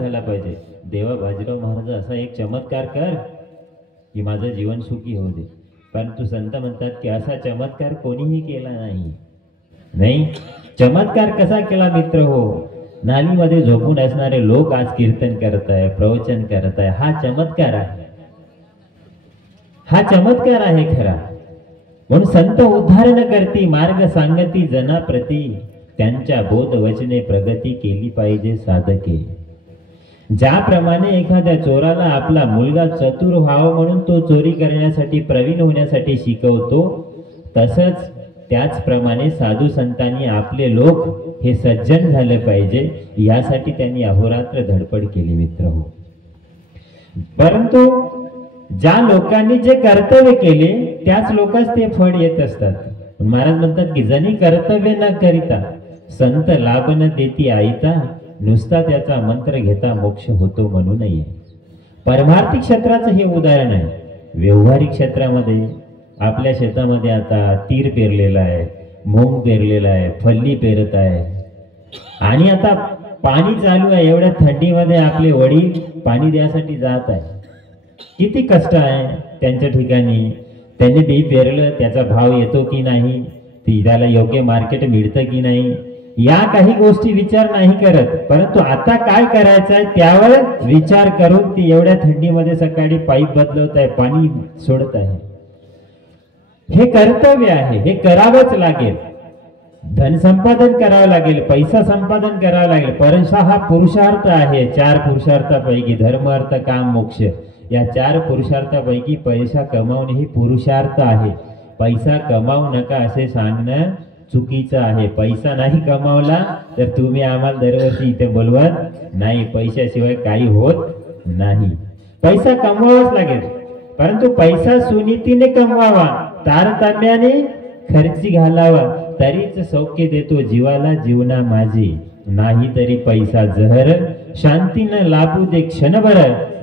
झाला पाहिजे. देवा बाजीराव महाराज असा एक चमत्कार कर की माझं जीवन सुखी होऊ दे. परंतु संत म्हणतात की असा चमत्कार कोणीही केला नाही. नाही, चमत्कार कसा केला मित्र हो? नालीमध्ये झोपून असणारे लोक आज कीर्तन करत आहे, प्रवचन करत आहे. हा चमत्कार आहे, हा चमत्कार आहे खरा. म्हणून संत उद्धारण करती, मार्ग सांगती जना प्रती, त्यांच्या बोध वचने प्रगती केली पाहिजे साधके. ज्याप्रमाणे एखाद्या चोराला आपला मुलगा चतुर व्हावा म्हणून तो चोरी करण्यासाठी, प्रवीण होण्यासाठी शिकवतो, तसंच त्याचप्रमाणे साधू संतांनी आपले लोक हे सज्जन झाले पाहिजे यासाठी त्यांनी अहोरात्र धडपड केली मित्र हो. परंतु ज्या लोकांनी जे कर्तव्य केले त्याच लोकांस ते फळ येत असतात. महाराज म्हणतात की जणी कर्तव्य न करिता संत लाभ न देती आईता, नुसता त्याचा मंत्र घेता मोक्ष होतो म्हणू नये. परमार्थिक क्षेत्राचं हे उदाहरण आहे. व्यवहारिक क्षेत्रामध्ये आपल्या शेतामध्ये आता तीर पेरलेला आहे, मूग पेरलेला आहे, फल्ली पेरत आहे आणि आता पाणी चालू आहे. एवढ्या थंडीमध्ये आपले वडील पाणी द्यासाठी जात आहे. किती कष्ट आहे त्यांच्या ठिकाणी. त्यांनी बी पेरलं, त्याचा भाव येतो की नाही, त्याला योग्य मार्केट मिळतं की नाही, या काही गोष्टी विचार नाही करत. परंतु आता काय करायचं आहे त्यावर विचार करून ती एवढ्या थंडीमध्ये सकाळी पाईप बदलवत आहे, पाणी सोडत आहे. हे कर्तव्य आहे, हे करावंच लागेल. धन संपादन करावं लागेल, पैसा संपादन करावं लागेल. परंतु हा पुरुषार्थ आहे. 4 पुरुषार्थापैकी धर्म अर्थ काम मोक्ष, या 4 पुरुषार्थापैकी पैसा कमावणे ही पुरुषार्थ आहे. पैसा कमावू नका असे सांगणं चुकीचं आहे. पैसा नाही कमावला तर तुम्ही आम्हाला दरवर्षी इथे बोलवत नाही. पैशाशिवाय काही होत नाही. पैसा कमवावाच लागेल, परंतु पैसा सुनीतीने कमवावा, तारतम्याने खर्ची घालावा, तरीच सौख्य देतो जीवाला जीवना माझी. नाही तरी पैसा जहर, शांतीनं लाभू दे क्षणभर,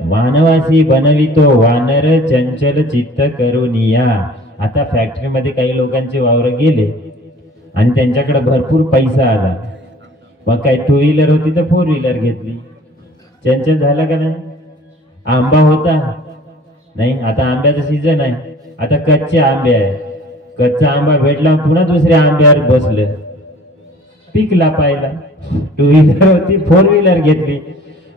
मानवाशी बनवितो वानर, चंचल चित्त करुनिया. आता फॅक्टरीमध्ये काही लोकांचे वावर गेले आणि त्यांच्याकडे भरपूर पैसा आला. मग काय 2 व्हीलर होती तर 4 व्हीलर घेतली. चंचल झाला का नाही? आंबा होता नाही, आता आंब्याचा सीझन आहे. आता कच्चे आंबे आहे, कच्चा आंबा भेटला पुन्हा दुसऱ्या आंब्यावर बसलं, पिकला पाहिला. 2 व्हीलर होती 4 व्हीलर घेतली.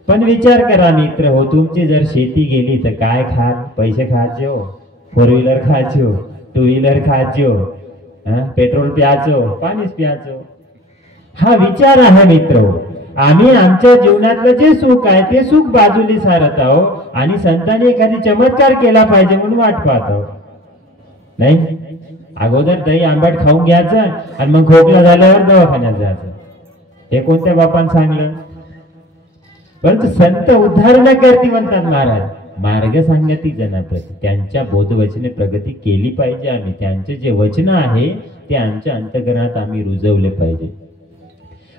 पण विचार करा मित्र हो, तुमची जर शेती गेली तर काय खा? पैसे खायचे हो, 4 व्हीलर खायचे हो, 2 व्हीलर खायचे हो, पेट्रोल प्याचो, पाणीच प्याचो. हा विचार आहे मित्र हो. आम्ही आमच्या जीवनातलं जे सुख आहे ते सुख बाजूला सारत आहोत आणि संतांनी एखादी चमत्कार केला पाहिजे म्हणून वाट पाहत आहोत. नाही, अगोदर दही आंबट खाऊन घ्यायचं आणि मग खोकला झाल्यावर दवाखान्यात जायचं. हे कोणत्या बापान सांगलं? परंतु संत उद्धारण करती म्हणतात महाराज. मार्ग सांगती जनाप्रती, त्यांच्या बोधवचने प्रगती केली पाहिजे. आम्ही त्यांचे जे वचन आहे ते आमच्या अंतःकरणात आम्ही रुजवले पाहिजे.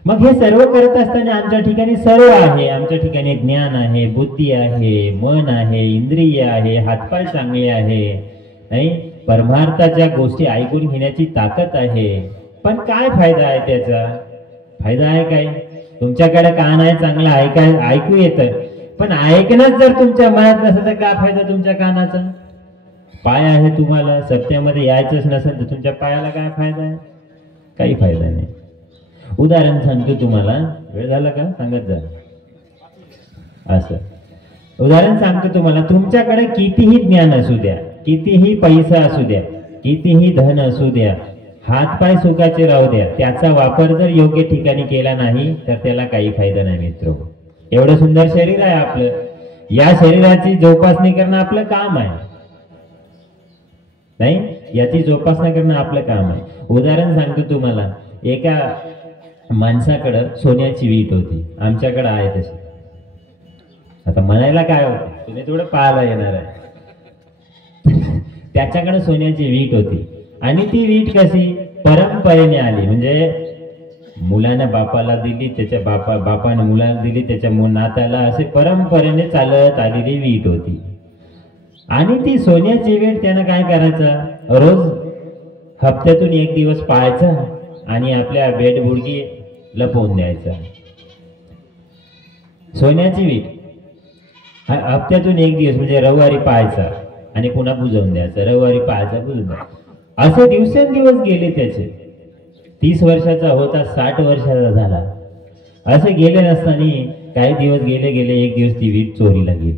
मग हे सर्व करत असताना आमच्या ठिकाणी सर्व आहे. आमच्या ठिकाणी ज्ञान आहे, बुद्धी आहे, मन आहे, इंद्रिय आहे, हातपाय चांगले आहे, नाही परमार्थाच्या गोष्टी ऐकून घेण्याची ताकद आहे. पण काय फायदा आहे त्याचा? फायदा आहे काय? तुमच्याकडे कान आहे, चांगला ऐकू येतं, पण ऐकणंच जर तुमच्या मनात नसेल तर काय फायदा तुमच्या कानाचा? पाय आहे तुम्हाला, सत्यामध्ये यायचंच नसेल तर तुमच्या पायाला काय फायदा आहे? काही फायदा नाही. उदाहरण सांगतो तुम्हाला. वेळ झाला का? सांगत जा. असं उदाहरण सांगतो तुम्हाला. तुमच्याकडे कितीही ज्ञान असू द्या, कितीही पैसा असू द्या, कितीही धन असू द्या, हातपाय सुखाचे राहू द्या, त्याचा वापर जर योग्य ठिकाणी केला नाही तर त्याला काही फायदा नाही मित्र. एवढं सुंदर शरीर आहे आपलं, या शरीराची जोपासना करणं आपलं काम आहे. नाही, याची जोपासना करणं आपलं काम आहे. उदाहरण सांगतो तुम्हाला. एका माणसाकडं सोन्याची वीट होती, आमच्याकडे आहे तशी. आता म्हणायला काय होतं, तुम्ही थोडं पाहायला येणार आहे. त्याच्याकडे सोन्याची वीट होती आणि ती वीट कशी परंपरेने आली, म्हणजे मुलाने बापाला दिली, त्याच्या बापाने मुलाला दिली, त्याच्या नात्याला, असे परंपरेने चालत आलेली वीट होती. आणि ती सोन्याची वीट त्यानं काय करायचं, रोज हप्त्यातून 1 दिवस पाहायचा आणि आपल्या बेड बुडगी लपवून द्यायचा. सोन्याची वीट हप्त्यातून एक दिवस म्हणजे रविवारी पाहायचा आणि पुन्हा बुजवून द्यायचा, रविवारी पाहायचा बुजवून द्यायचा, असे दिवसेंदिवस गेले त्याचे. 30 वर्षाचा होता, 60 वर्षाचा झाला. असे गेले नसताना काही दिवस गेले गेले, एक दिवस ती वीट चोरीला गेली.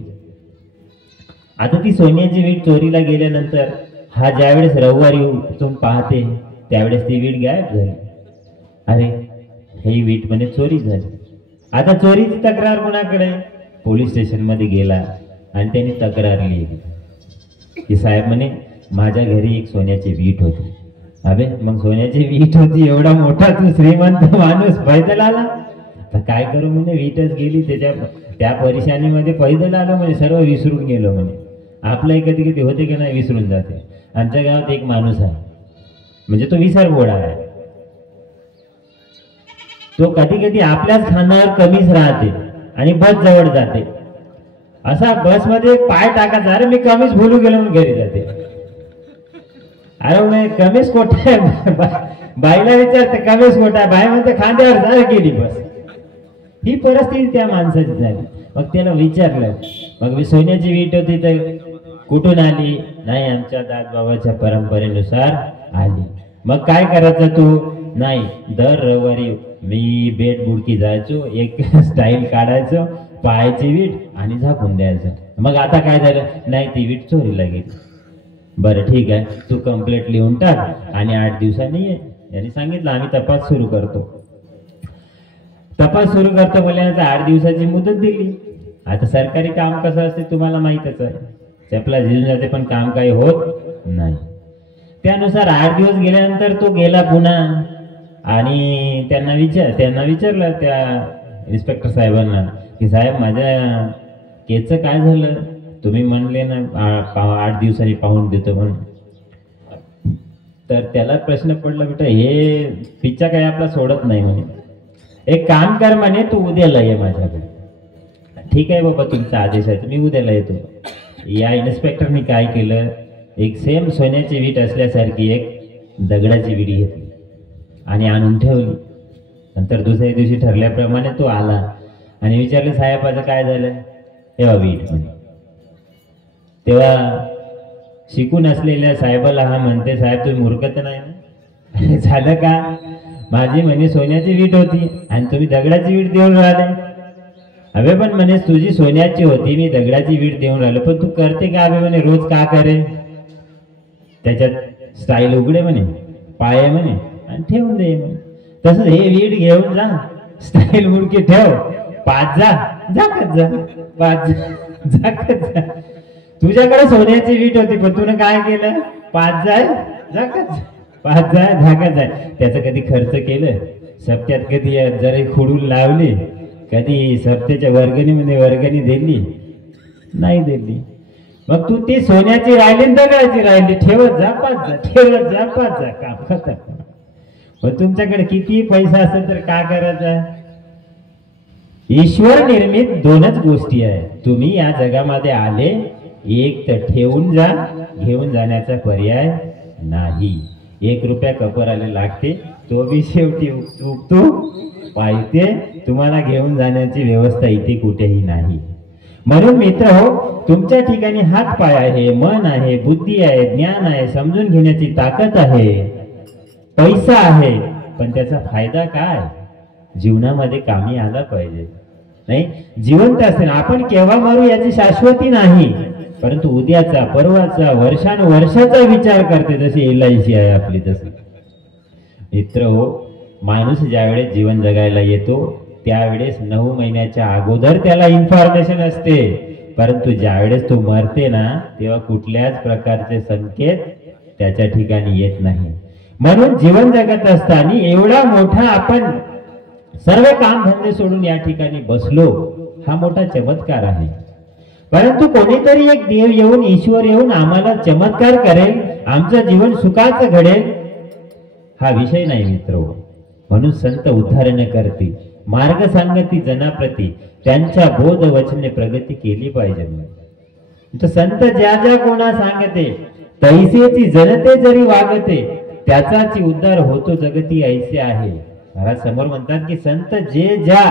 आता ती सोन्याची वीट चोरीला गेल्यानंतर हा ज्यावेळेस रविवारी उठून पाहते त्यावेळेस ती वीट गायब झाली. अरे ही वीट म्हणे चोरी झाली. आता चोरीची तक्रार कोणाकडे? पोलीस स्टेशन मध्ये गेला आणि त्यांनी तक्रार लिहिली की साहेब म्हणे माझ्या घरी एक सोन्याची वीट होती. अबे मग सोन्याची वीट होती, एवढा मोठा तू श्रीमंत माणूस पैदल आला, तर काय करू म्हणे, वीटच गेली. त्या परेशानीमध्ये पैदल आलो म्हणे, सर्व विसरून गेलो म्हणे. आपलं कधी कधी होते की नाही, विसरून जाते. आमच्या गावात एक माणूस आहे, म्हणजे तो विसरभोळा आहे. तो कधी कधी आपल्याच खाण्यावर कमीच राहते आणि बस जवळ जाते. असा बस मध्ये पाय टाकायचा, अरे मी कमीच भूलू गेलो म्हणून घरी जाते. अरे म्हणे कमीच कोठे आहे, बाईला विचारते कमीच कोठा आहे, बाई म्हणते खांद्यावर जा, गेली बस. ही परिस्थिती त्या माणसाची झाली. मग त्याला विचारलं, मग मी सोन्याची वीट होती तर कुठून आली? नाही आमच्या दादबाबाच्या परंपरेनुसार आली. मग काय करायचं तू? नाही, दर रविवारी मी बेट बुडकी जायचो, एक स्टाईल काढायचो, पायाची वीट आणि झाकून द्यायचं. मग आता काय झालं? नाही ती वीट चोरीला गेली. बरं ठीक आहे, तू कंप्लेंट लिहून टाक आणि 8 दिवसांनी ये. यांनी सांगितलं आम्ही तपास सुरू करतो. तपास सुरू करतो बोलल्यानंतर 8 दिवसाची मुदत दिली. आता सरकारी काम कसं असते तुम्हाला माहीतच आहे, चपला झिजून जाते पण काम काही होत नाही. त्यानुसार 8 दिवस गेल्यानंतर तो गेला पुन्हा आणि त्यांना विचारलं त्या इन्स्पेक्टर साहेबांना की साहेब माझ्या केसचं काय झालं? तुम्ही म्हणले ना 8 दिवसांनी पाहून देतो म्हणून. तर त्याला प्रश्न पडला, बेटा हे पिच्चा काही आपला सोडत नाही म्हणे. एक काम कर म्हणे, तू उद्याला ये माझ्याकडे. ठीक आहे बाबा तुमचा आदेश आहे, मी उद्याला येतो. या इन्स्पेक्टरने काय केलं, एक सेम सोन्याची वीट असल्यासारखी एक दगडाची विडी घेतली आणि आणून ठेवली. नंतर दुसऱ्या दिवशी ठरल्याप्रमाणे तो आला आणि विचारले साहेबाचं काय झालं? तेव्हा वीट म्हणे. तेव्हा शिकून असलेल्या साहेबाला हा म्हणते, साहेब तुम्ही मूर्ख तर नाही ना? झालं का? माझी म्हणे सोन्याची वीट होती आणि तुम्ही दगडाची वीट देऊन राहिले. अबे पण म्हणे तुझी सोन्याची होती, मी दगडाची वीट देऊन राहिलो, पण तू करते का? अबे म्हणे रोज का करे? त्याच्यात स्टाईल उघडे म्हणे, पाय म्हणे आणि ठेवून दे म्हणे. तसंच हे वीट घेऊन जा, स्टाईल मुडकी ठेव, पाच जा, झाकत जा, पाच झाकत जा. तुझ्याकडे सोन्याची वीट होती पण तुने काय केलं? पाच जाय झाकत जा, पाच जाय झाकत जाय. त्याचं कधी खर्च केलं? सप्त्यात कधी जरा खुडून लावली? कधी सप्त्याच्या वर्गणीमध्ये वर्गणी दिली? नाही दिली. मग तू ती सोन्याची राहिली दगडाची राहिली, ठेवत जा पाच जा, ठेवत जा पाच जा, काम खतम. पण तुमच्याकडे किती पैसा असेल तर काय करायचं? ईश्वर निर्मित 2च गोष्टी आहेत. तुम्ही या जगामध्ये आले, एक तर ठेवून जा, घेऊन जाण्याचा पर्याय नाही. 1 रुपया कपराला लागते, तो बी शेवटी उगतो पाहिजे. तुम्हाला घेऊन जाण्याची व्यवस्था इथे कुठेही नाही. म्हणून मित्र हो, तुमच्या ठिकाणी हात पाय आहे, मन आहे, बुद्धी आहे, ज्ञान आहे, समजून घेण्याची ताकद आहे, पैसा आहे, पण त्याचा फायदा काय? जीवनामध्ये कामी आला पाहिजे. नाही जिवंत असताना आपण केव्हा मारू याची शाश्वती नाही, परंतु उद्याचा, परवाचा, वर्षानुवर्षाचा विचार करते, जशी LIC आहे आपली तशी. मित्र हो, माणूस ज्यावेळेस जीवन जगायला येतो त्यावेळेस 9 महिन्याच्या अगोदर त्याला इन्फॉर्मेशन असते, परंतु ज्यावेळेस तो मरते ना तेव्हा कुठल्याच प्रकारचे संकेत त्याच्या ठिकाणी येत नाही. म्हणून जीवन जगत असताना एवढा मोठा आपण सर्व काम धंदे सोडून या ठिकाणी बसलो, हा मोठा चमत्कार आहे. परंतु कोणीतरी एक देव येऊन, ईश्वर येऊन आम्हाला चमत्कार करेल, आमचं जीवन सुखाचं घडेल, हा विषय नाही मित्र. म्हणून संत उद्धारण करती, मार्ग सांगती जनाप्रती, त्यांच्या बोध वचने प्रगती केली पाहिजे. तर संत ज्या ज्या कोणा सांगते, तैसेची जनते जरी वागते, त्याचाची उद्धार होतो जगती ऐसे आहे. महाराज समोर म्हणतात की संत जे ज्या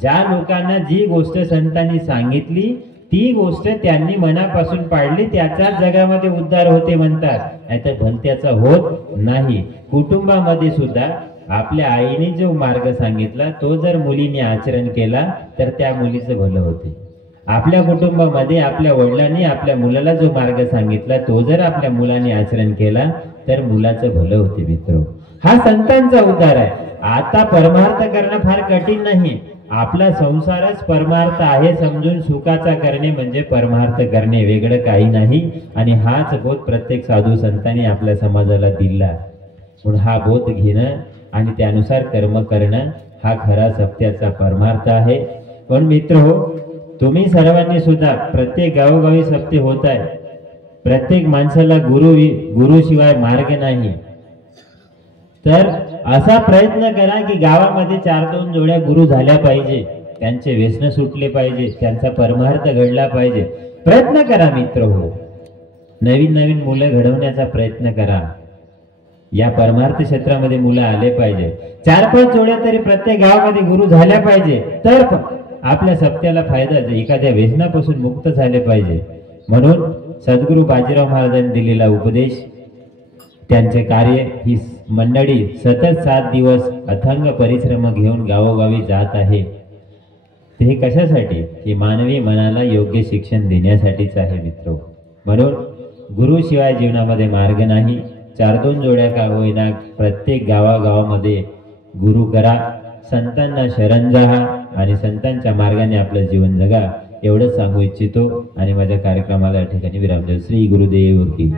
ज्या लोकांना जी गोष्ट संतांनी सांगितली ती गोष्ट त्यांनी मनापासून पाळली त्याचाच जगामध्ये उद्धार होते म्हणतात, नाहीतर भलत्याचा होत नाही. कुटुंबामध्ये सुद्धा आपल्या आईने जो मार्ग सांगितला तो जर मुलीने आचरण केला तर त्या मुलीचं भलं होते. आपल्या कुटुंबामध्ये आपल्या वडिलांनी आपल्या मुलाला जो मार्ग सांगितला तो जर आपल्या मुलाने आचरण केला तर मुलाचं भलं होते. मित्र, हा संतांचा उद्धार आहे. आता परमार्थ करणं फार कठीण नाही. आपला संसारच परमार्थ आहे समजून सुखाचा करणे म्हणजे परमार्थ करणे, वेगळं काही नाही. आणि हाच बोध प्रत्येक साधू संतांनी आपल्या समाजाला दिला. म्हणून हा बोध घेणं आणि त्यानुसार कर्म करणं हा खरा सत्याचा परमार्थ आहे. पण मित्र हो, तुम्ही सर्वांनी सुद्धा प्रत्येक गावोगावी सत्य होत आहे. प्रत्येक माणसाला गुरुशिवाय मार्ग नाही. तर असा प्रयत्न करा की गावामध्ये 4-2 जोड्या गुरु झाल्या पाहिजे, त्यांचे व्यसन सुटले पाहिजे, त्यांचा परमार्थ घडला पाहिजे. प्रयत्न करा मित्र हो, नवीन नवीन मुलं घडवण्याचा प्रयत्न करा. या परमार्थ क्षेत्रामध्ये मुलं आले पाहिजे. 4-5 जोड्या तरी प्रत्येक गावामध्ये गुरु झाल्या पाहिजे, तर आपल्या सत्याला फायदा, एखाद्या व्यसनापासून मुक्त झाले पाहिजे. म्हणून सद्गुरू बाजीराव महाराजांनी दिलेला उपदेश, त्यांचे कार्य, ही मंडळी सतत 7 दिवस अथंग परिश्रम घेऊन गावोगावी जात आहे. ते कशासाठी? की मानवी मनाला योग्य शिक्षण देण्यासाठीच आहे मित्र. म्हणून गुरुशिवाय जीवनामध्ये मार्ग नाही. 4-2 जोड्या का होईना प्रत्येक गावागावामध्ये गुरु करा, संतांना शरण जा आणि संतांच्या मार्गाने आपलं जीवन जगा, एवढंच सांगू इच्छितो आणि माझ्या कार्यक्रमाला या ठिकाणी विराम देतो. श्री गुरुदेव की